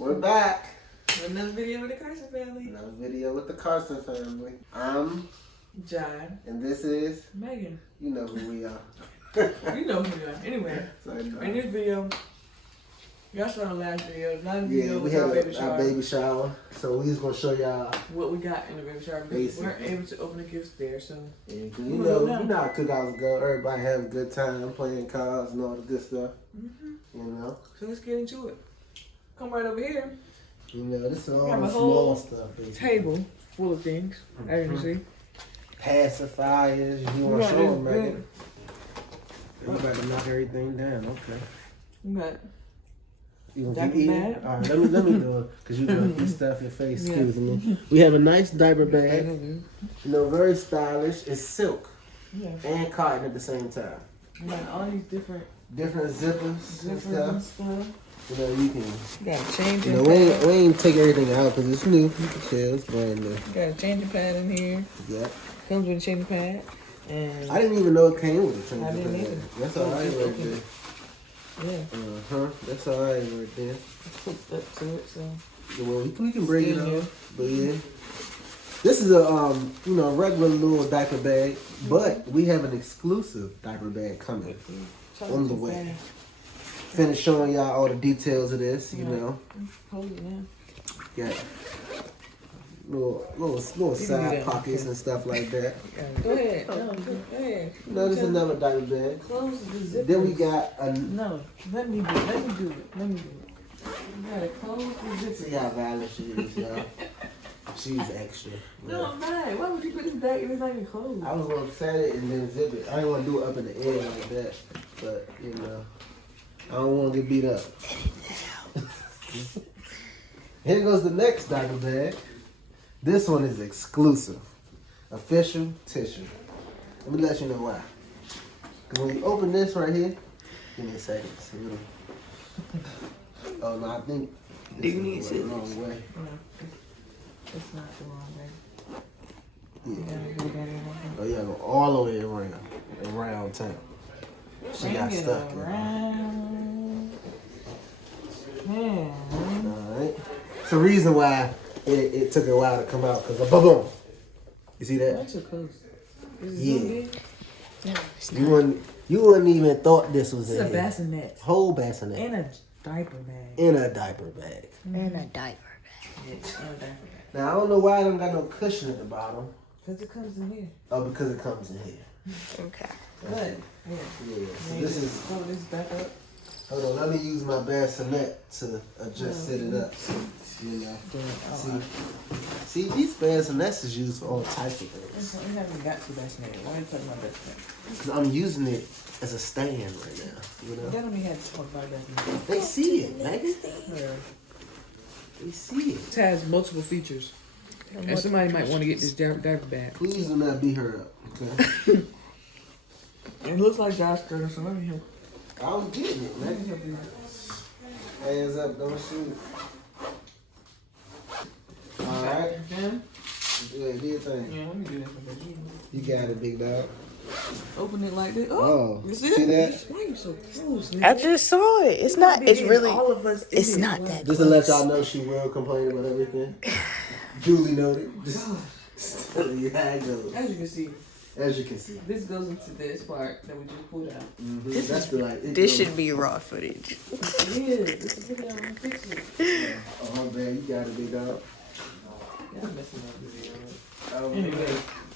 We're back. Another video with the Carson family. Another video with the Carson family. I'm John. And this is Megan. You know who we are. You know who we are. Anyway, in this video, y'all saw the last video. Last video we was had our baby shower. Our baby shower. So we just gonna show y'all what we got in the baby shower. We weren't able to open the gifts there, so you know how cookouts go. Everybody have a good time playing cards and all the good stuff. You know. So let's get into it. Come right over here. You know, this is all the small stuff. Basically. Table full of things, as you can see. Pacifiers. You want to show them, Megan? You about to knock everything down. Okay. You got. You gonna keep eating? All right, let me do it, because you gonna eat stuff your face. Excuse me. We have a nice diaper bag. You know, very stylish. It's silk and cotton at the same time. You got all these different zippers and stuff. You know, you can. You gotta change it. You know, we ain't take everything out because it's new. You can tell it's brand new. You got a changing pad in here. Yep. Comes with a changing pad. And I didn't even know it came with a changing pad. I didn't either. That's all right right there. Yeah. That's all right right there. Hooked up to it, so. Well, we can bring it up. But yeah. This is a regular little diaper bag, but we have an exclusive diaper bag coming on the way. Finish showing y'all all the details of this, you know. Hold it now. Got little side pockets and stuff like that. Go ahead. No, go ahead. No, this is another diaper bag. Close the zipper. Then we got a. No, let me do it. You gotta close the zipper. See how valid she is, y'all. She's extra. No, I'm not. Why would you put this back if it's not even closed? I was gonna set it and then zip it. I didn't want to do it up in the air like that, but you know, I don't want to get beat up. Here goes the next diaper bag. This one is exclusive, official tissue. Let me let you know why. Cause when you open this right here, give me a second. Oh no, I think this is the wrong way. It's not the wrong way. Yeah. Oh yeah, go all the way around town. She got stuck. Alright. It's the reason why it took a while to come out, because of boom. You see that? That's too close. Yeah. You wouldn't even thought this was in. It's a bassinet. Whole bassinet. In a diaper bag. In a diaper bag. In a diaper bag. Now I don't know why I don't got no cushion at the bottom. Because it comes in here. Oh, because it comes in here. Okay. Good. Yeah. So this is. Hold this back up. Hold on, let me use my bassinet to set it up. You know. See, these bassinets is used for all types of things. You haven't got to bassinet. Why are you talking about bassinet? I'm using it as a stand right now. You know. That don't mean you have to talk about bassinet. They see it, Megan. They see it. It has multiple features. And somebody might want to get this diaper bag. Please do not beat her up, okay? It looks like Josh skirt, so let me help. I was getting it, man. Hands up, don't shoot. Alright. Yeah, do your thing. Yeah, let me do that. You got it, big dog. Open it like this. Oh, you see that? Why are you so close, nigga? I just saw it. It's not. It's really. All of us. It's not that. Just to let y'all know, she will complain about everything. Duly noted. Just telling you how it goes. As you can see. As you can see. This goes into this part that we just pulled out. This should be raw footage. Yeah, this is video. I'm gonna fix it. Oh man, you got it, big dog. Yeah, I'm messing up the video. Anyway,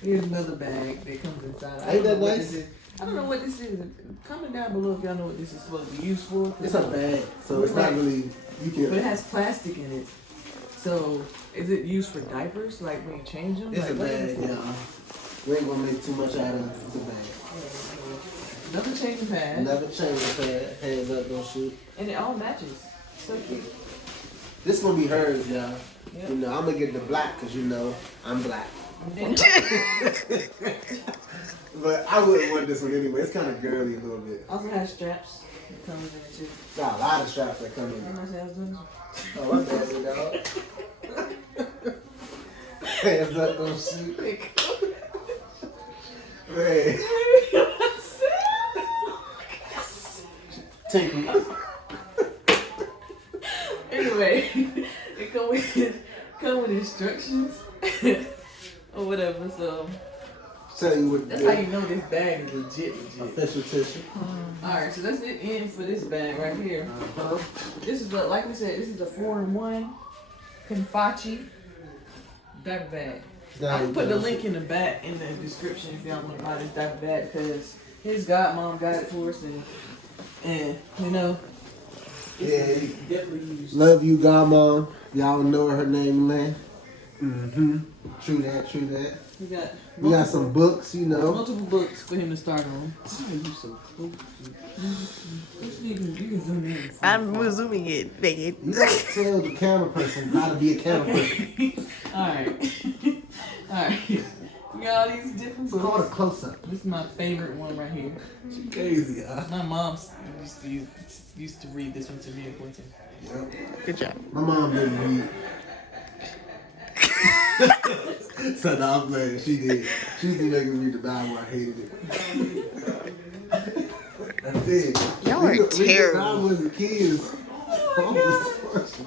here's another bag that comes inside. Ain't that nice? I don't know what this is. Comment down below if y'all know what this is supposed to be used for. It's a bag, so it's not really. You can. But it has plastic in it. So, is it used for diapers? Like when you change them? It's like, a bag, yeah. We ain't gonna make too much out of the bag. Another changing pad. Another changing pad. Hands up, don't shoot. And it all matches. So cute. This gonna be hers, y'all. Yep. You know, I'm gonna get the black because you know I'm black. But I wouldn't want this one anyway. It's kind of girly a little bit. Also has straps. It comes in it too. Got a lot of straps that come in. Oh, my bad, big dog. Hands up, don't shoot. Hey. Tinkle. Anyway, Anyway, it come with instructions or whatever. So Tell you what. that's how you know this bag is legit. Official tissue. All right, so that's it in for this bag right here. This is like we said, this is a 4-in-1 Confachi diaper bag. I'll put the link in the back in the description if y'all want to buy this diaper bag because his godmom got it for us and you know. Yeah, Definitely used. love you, godmom. Y'all know her name, man. True that. We got some books, you know. Multiple books for him to start on. You so close. You can zoom in. I'm zooming it, baby. You don't tell the camera person how to be a camera person. Alright. Alright. We got all these different Put all the books. close up. This is my favorite one right here. She crazy, huh? My mom used to read this one to me and Quentin. Yep. Good job. My mom didn't read. So now I'm playing. She did. She used to make me read the Bible. I hated it. That's it. Y'all are Reading terrible. the Bible as a kid is almost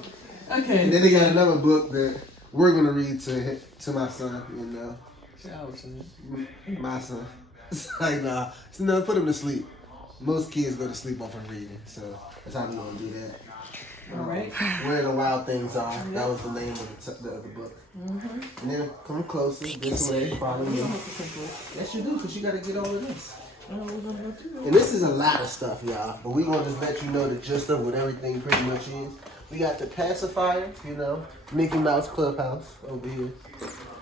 Okay. And then they got another book that we're gonna read to my son. You know, my son. It's like nah. So no, put him to sleep. Most kids go to sleep off of reading, so that's how we gonna do that. Alright. Where the Wild Things Are. That was the name of the book. And then come closer. This way. Follow me. Yes, you do, because you got to get all of this. And this is a lot of stuff, y'all. But we going to just let you know the gist of what everything pretty much is. We got the pacifier, you know. Mickey Mouse Clubhouse over here.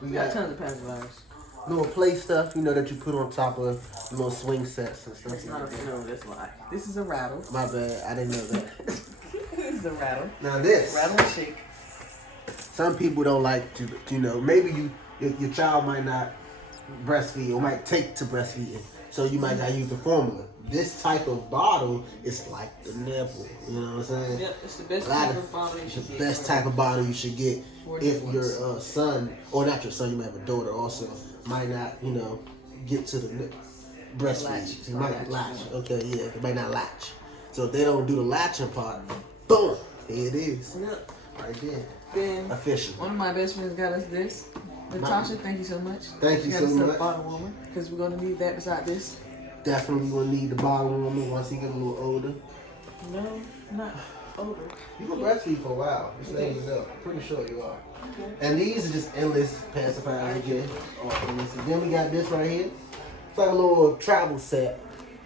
We got tons of pacifiers. little play stuff, you know, that you put on top of little swing sets and stuff. That's not a no, that's why. This is a rattle. My bad. I didn't know that. This is a rattle. Now this. Rattle and shake. Some people don't like to, you know, maybe your child might not breastfeed or might take to breastfeeding, so you might not use the formula. This type of bottle is like the nipple, you know what I'm saying? Yep, it's the best type of bottle you should get. The best type of bottle you should get if newborns. your son, or not your son, you might have a daughter also, might not, you know, get to the breastfeed. He might latch. Okay, yeah, it might not latch. So if they don't do the latching part, boom, here it is. Yep. Right there. Then Official. one of my best friends got us this. Natasha, thank you so much. Thank you She got so us much. a bottle warmer because we're gonna need that beside this. Definitely gonna need the bottle warmer once he get a little older. No, not older. You can breastfeed for a while. Just letting you know. Pretty sure you are. And these are just endless pacifiers again. And then we got this right here. It's like a little travel set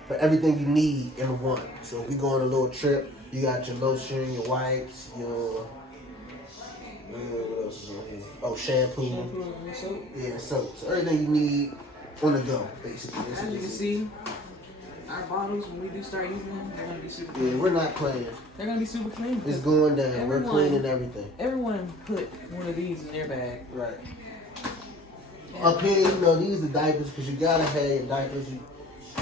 for everything you need in one. So if we go on a little trip, you got your lotion, your wipes, your what else is on here? Oh, shampoo. Soap. Yeah, soap. So everything you need on the go, basically. As you can see, our bottles when we do start using them, they're gonna be super clean. Yeah, we're not playing. They're gonna be super clean. It's going down. We're Everyone- cleaning everything. Everyone put one of these in their bag. Right. Up here, you know, these are diapers because you gotta have your diapers.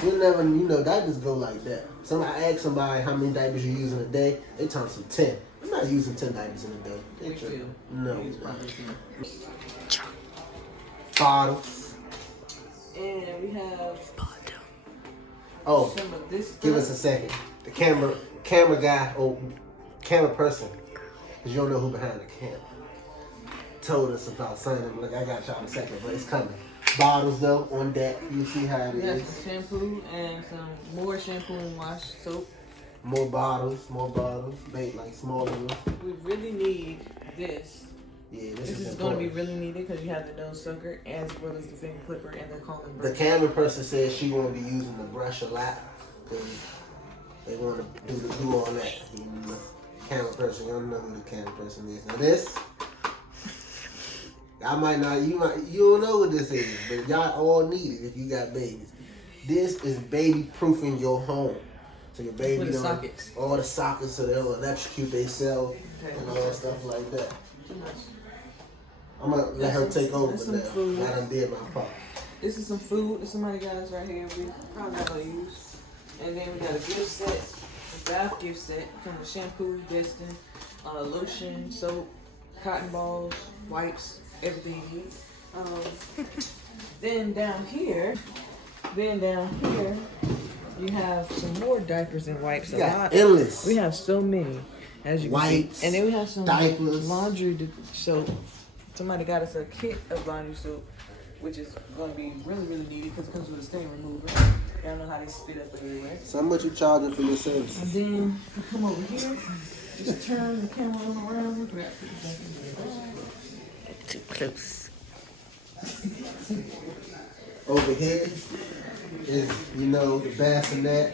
You never, you know, diapers go like that. I asked somebody how many diapers you use in a day. They tell me some 10. I'm not using 10 diapers in a day. They true. No. Use probably 10. Bottles. And we have Oh, some of this stuff. give us a second. The camera guy, or camera person, because you don't know who behind the camera, told us about something. Look, I got y'all in a second, but it's coming. Bottles though on deck. You see how it We got is. some shampoo and some more shampoo and wash soap. More bottles, made like smaller ones. We really need this. Yeah, This is is going to be important. really needed because you have the nose sucker as well as the finger clipper and the combing The brush. camera person says she won't be using the brush a lot because they want to do all that. The camera person, you don't know who the camera person is. Now this, I might not, you don't know what this is, but y'all all need it if you got babies. This is baby proofing your home. So your baby With the don't, sockets. all the sockets so they'll electrocute themselves and all that stuff like that. Too much. I'm gonna let her take over That's some now. food. I done did my part. This is some food that somebody got us right here. We probably not going to use. And then we got a gift set, a bath gift set. Come with shampoo, Destin, lotion, soap, cotton balls, wipes, everything you need. Then down here, you have some more diapers and wipes. You got endless. We have so many. as you wipes, can see. And then we have some diapers. laundry soap. Somebody got us a kit of laundry soap, which is going to be really, really needed because it comes with a stain remover. Y'all know how they spit up everywhere. So how much you charging for your service? And then if we come over here, just turn the camera around. Too close. Over here is, you know, the bassinet,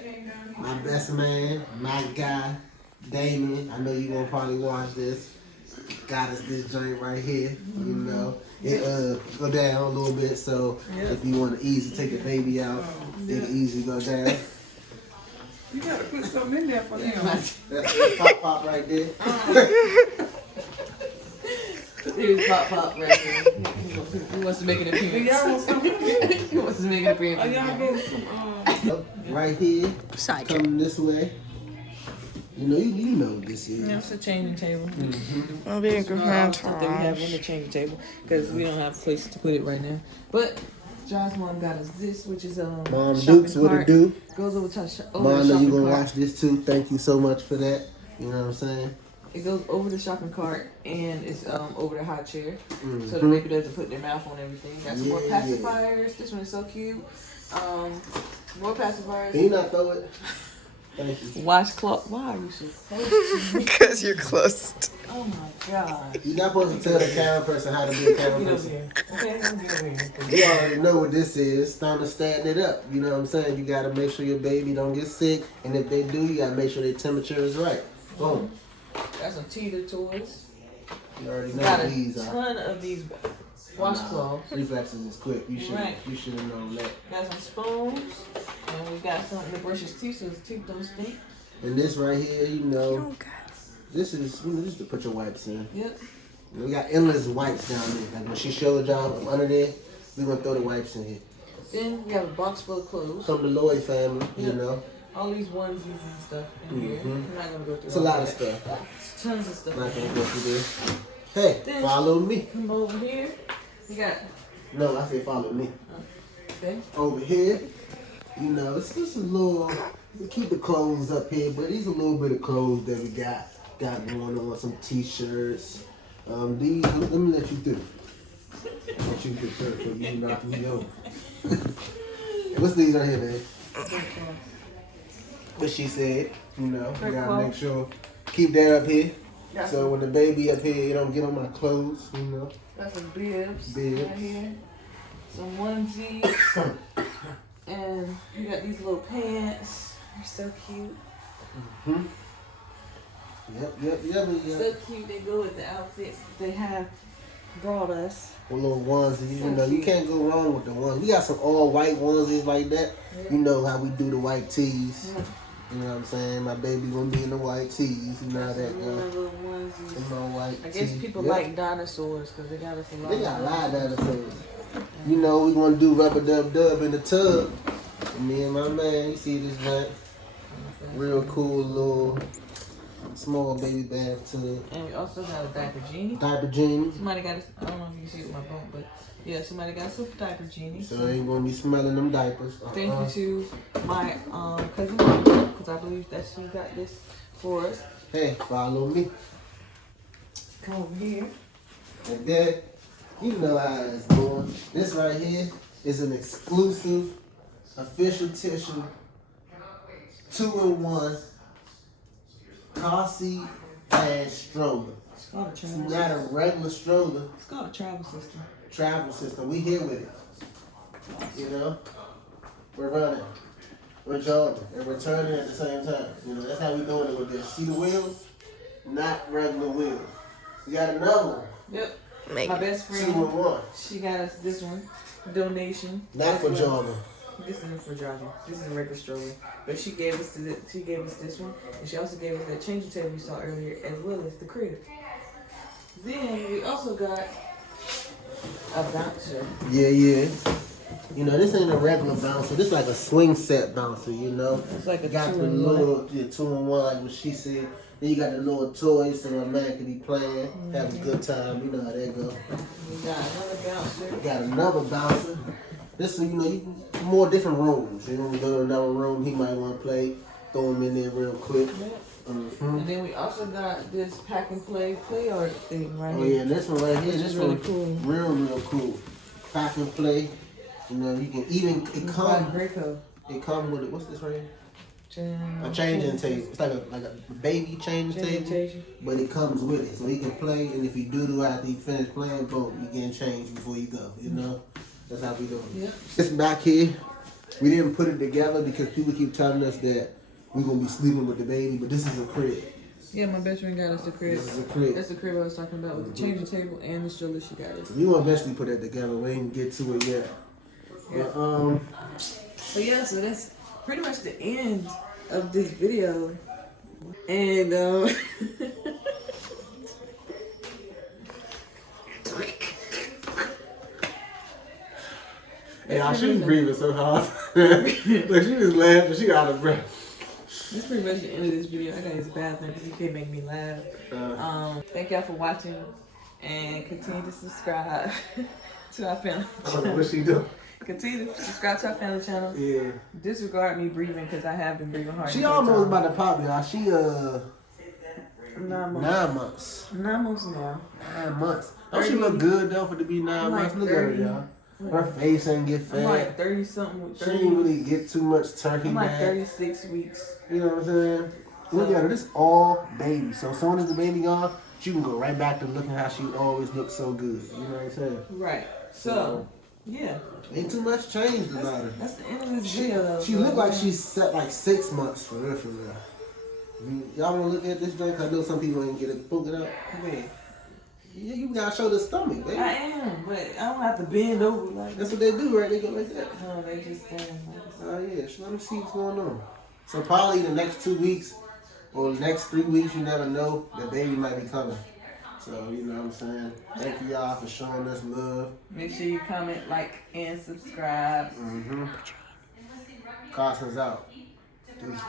my best man, my guy, Damon. I know you gonna probably watch this. Got us this joint right here, you know. It go down a little bit, so if you want to easily take the baby out, it can easily go down. You gotta put something in there for them. That's pop right there. Here's Pop right here. He wants to make an appearance. Y'all want some? He wants to make an appearance. Oh, y'all get some, right here, Side coming this way. You know, you know what this is. Yeah, it's a changing table. I'll be a It's good not all stuff that we have in the friend. changing table because we don't have a place to put it right now. But John's mom got us this, which is Mom shopping Dukes, what it cart. do? Goes over to over Mom, the I know you shopping gonna cart. watch this too. Thank you so much for that. You know what I'm saying? It goes over the shopping cart and it's over the hot chair, so the Mhm. baby doesn't put their mouth on everything. Got some more Yeah. pacifiers. This one is so cute. More pacifiers. Can you not throw it? Thank you. Washcloth. Why are you so close to me? Because you're close. Oh my god. You're not supposed to tell the camera person how to be a camera Get over person. here. Okay, let me get over here. You already know what this is. It's time to stand it up. You know what I'm saying? You gotta make sure your baby don't get sick, and if they do, you gotta make sure their temperature is right. Boom. Got some Teeter toys. You already know Got what a these are. ton of these washcloths. Reflexes is quick. You should Right. you should have known that. Got some spoons. And we got something to brush his teeth so his teeth don't stink. And this right here, you know, Oh, God. this is to put your wipes in. Yep. We got endless wipes down there. Like when she showed y'all from under there, we gonna throw the wipes in here. Then we have a box full of clothes. From the Lloyd family, you Yep. know. All these onesies and stuff in here. Mhm. I'm not gonna go through It's a all lot of that. stuff. It's tons of stuff. Not in gonna here. go through this. Hey, Then- follow me. Come over here. You got No, I said follow me. okay. Over here, you know, it's just a little. We keep the clothes up here, but these a little bit of clothes that we got going on. Some t-shirts. These. Let me let you through. Let you get through for you knock me over. What's these right here, man? What she said, you know, you gotta make sure keep that up here. Got So when the baby up here, it don't get on my clothes, you know. Got some bibs Bibs. right here. Some onesies. And you got these little pants. They're so cute. Yep. So cute. They go with the outfits they have brought us. With little onesies, you So know, you cute. can't go wrong with the ones. We got some all white onesies like that. You know how we do the white tees. You know what I'm saying? My baby gonna be in the white tees. You know how that Some goes. little onesies. Them all white I guess tees. people Yep. like dinosaurs because they got us a lot. They got a lot of dinosaurs. You know, we gonna do rubber dub in the tub. Me and my man, you see this joint? Real cool little small baby bathtub. And we also got a diaper genie. Diaper genie. Somebody got us, I don't know if you can see it with my phone, but yeah, somebody got us a diaper genie. So they ain't gonna be smelling them diapers. Thank you to my cousin because I believe that she got this for us. Hey, follow me. Come over here. And then, you know how it's going. This right here is an exclusive official tissue 2-in-1 car seat and stroller. It's called a It's travel not system. a regular stroller. It's called a travel system. Travel system. We here with it. You know? We're running. We're jogging. And we're turning at the same time. You know, that's how we doing it with this. See the wheels? Not regular wheels. We got another one. Yep. Make My it. best 2-in-1. friend, she got us this one. Donation. Not for As well. jogging. This isn't for jogging. This is a regular stroller. But she gave us this one, and she also gave us that changing table you saw earlier, as well as the crib. Then we also got a bouncer. Yeah. You know, this ain't a regular bouncer. This like a swing set bouncer, you know? It's like a Got the 2-in-1. little 2-in-1, like what she said. Then you got the little toys so my man can be playing, have a good time. You know how that go. We got another bouncer. Got another bouncer. This one, you know, more different rooms. You know, we go to another room, he might want to play. Throw him in there real quick. Yep. And then we also got this pack and play art thing right Oh here. yeah, and this one right here, this really one cool. real cool. Pack and play. You know, you can even it come with it. What's this right here? A changing table. It's like a baby changing table, but it comes with it, so he can play. And if you do after you finish playing, boom, you getting changed before you go. You know, that's how we do it. Yep. This back here, we didn't put it together because people keep telling us that we're gonna be sleeping with the baby, but this is a crib. Yeah, my best friend got us the crib. This is a crib. That's the crib I was talking about with the changing table and the stroller she got us. We will eventually put that together. We ain't get to it yet. Yeah. So yeah, so that's pretty much the end of this video. And yeah, she was breathing so hard. Like she was laughing, she got out of breath. That's pretty much the end of this video. I gotta use the bathroom because you can't make me laugh. Thank y'all for watching and continue to subscribe to our family I don't know channel. what she do. Continue to subscribe to our family channel. Yeah. Disregard me breathing because I have been breathing hard. She almost about to pop, y'all. She 9 months. 9 months. 9 months now. 9 months. Don't she look good though for to be 9 months? Look at her, y'all. Her face ain't get fat. I'm like 30 something. She ain't really get too much turkey I'm like back. 36 weeks. You know what I'm saying? Look at her. This all baby. So as soon as the baby gone, she can go right back to looking how she always looked so good. You know what I'm saying? Right. So yeah. Ain't too much changed about her. That's the end of this video though. She look like she's set like 6 months for real, for real. Y'all wanna look at this drink? I know some people ain't get it. Poke it up. Okay. Yeah, you gotta show the stomach, baby. I am, but I don't have to bend over like That's what they do, right? They go like that. no, they just stand like this. Oh yeah, so let me see what's going on. So probably the next 2 weeks or the next 3 weeks, you never know, the baby might be coming. So you know what I'm saying. Thank you y'all for showing us love. Make sure you comment, like, and subscribe. Carson's out. Deuces.